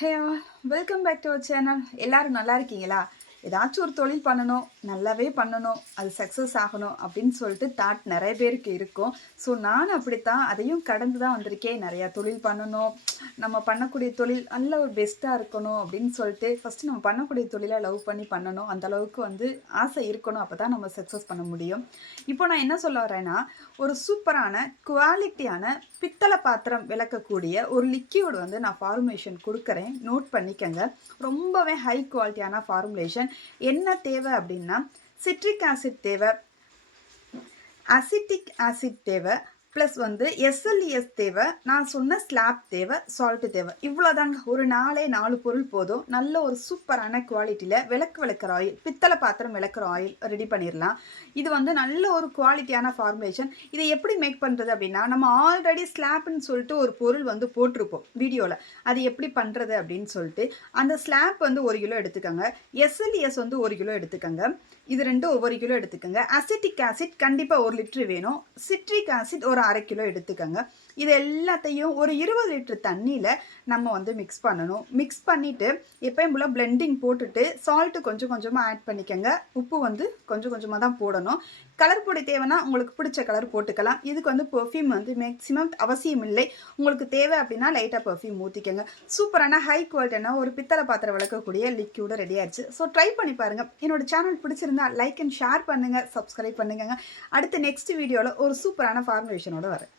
Hey welcome back to our channel. எல்லாரும் நல்லா இருக்கீங்களா? ஏதாச்சும் ஒரு தொழில் பண்ணணும், நல்லாவே பண்ணணும், அது சக்ஸஸ் ஆகணும் அப்படின்னு சொல்லிட்டு தாட் நிறைய பேருக்கு இருக்கும். ஸோ நானும் அப்படித்தான், அதையும் கடந்து தான் வந்திருக்கேன். நிறையா தொழில் பண்ணணும், நம்ம பண்ணக்கூடிய தொழில் நல்ல ஒரு பெஸ்ட்டாக இருக்கணும் அப்படின்னு சொல்லிட்டு ஃபஸ்ட்டு நம்ம பண்ணக்கூடிய தொழிலை லவ் பண்ணி பண்ணணும். அந்த அளவுக்கு ஆசை இருக்கணும், அப்போ தான் நம்ம சக்ஸஸ் பண்ண முடியும். இப்போ நான் என்ன சொல்ல வரேன்னா, ஒரு சூப்பரான குவாலிட்டியான பித்தளை பாத்திரம் விளக்கக்கூடிய ஒரு லிக்யூட் நான் ஃபார்முலேஷன் கொடுக்குறேன். நோட் பண்ணிக்கங்க. ரொம்பவே ஹை குவாலிட்டியான ஃபார்முலேஷன். என்ன தேவை அப்படின்னா, சிட்ரிக் ஆசிட் தேவை, அசிட்டிக் ஆசிட் தேவை, ப்ளஸ் எஸ்எல்இஎஸ் தேவை, நான் சொன்ன ஸ்லாப் தேவை, சால்ட்டு தேவை. இவ்வளோதாங்க. ஒரு 4 பொருள் போதும். நல்ல ஒரு சூப்பரான குவாலிட்டியில் விளக்குற ஆயில், பித்தளை பாத்திரம் விளக்குற ஆயில் ரெடி பண்ணிடலாம். இது நல்ல ஒரு குவாலிட்டியான ஃபார்முலேஷன். இதை எப்படி மேக் பண்ணுறது அப்படின்னா, நம்ம ஆல்ரெடி ஸ்லாப்னு சொல்லிட்டு ஒரு பொருள் போட்டிருப்போம் வீடியோவில். அது எப்படி பண்ணுறது அப்படின்னு சொல்லிட்டு, அந்த ஸ்லாப் 1 கிலோ எடுத்துக்கோங்க. எஸ்எல்இஎஸ் 1 கிலோ எடுத்துக்கோங்க. இது ரெண்டும் 1 கிலோ எடுத்துக்கோங்க. அசிட்டிக் ஆசிட் கண்டிப்பாக 1 லிட்டர் வேணும். சிட்ரிக் ஆசிட் ஒரு 1/2 கிலோ எடுத்துக்கோங்க. இது எல்லாத்தையும் ஒரு 20 லிட்டர் தண்ணியில் நம்ம மிக்ஸ் பண்ணணும். மிக்ஸ் பண்ணிவிட்டு எப்பயும் போல் பிளெண்டிங் போட்டுட்டு சால்ட்டு கொஞ்சம் கொஞ்சமாக ஆட் பண்ணிக்கோங்க. உப்பு கொஞ்சம் கொஞ்சமாக தான் போடணும். கலர் பொடி தேவைன்னா உங்களுக்கு பிடிச்ச கலர் போட்டுக்கலாம். இதுக்கு பெர்ஃப்யூம் மேக்ஸிமம் அவசியம் இல்லை. உங்களுக்கு தேவை அப்படின்னா லைட்டாக பெர்ஃப்யூம் ஊற்றிக்கோங்க. சூப்பரான ஹை குவாலிட்டியான ஒரு பித்தளை பாத்திரம் விளக்கக்கூடிய லிக்யூடு ரெடி ஆயிடுச்சு. ஸோ ட்ரை பண்ணி பாருங்கள். என்னோட சேனல் பிடிச்சிருந்தா லைக் அண்ட் ஷேர் பண்ணுங்கள், சப்ஸ்கிரைப் பண்ணுங்க. அடுத்து நெக்ஸ்ட் வீடியோவில் ஒரு சூப்பரான ஃபார்முலேஷனோட வரேன்.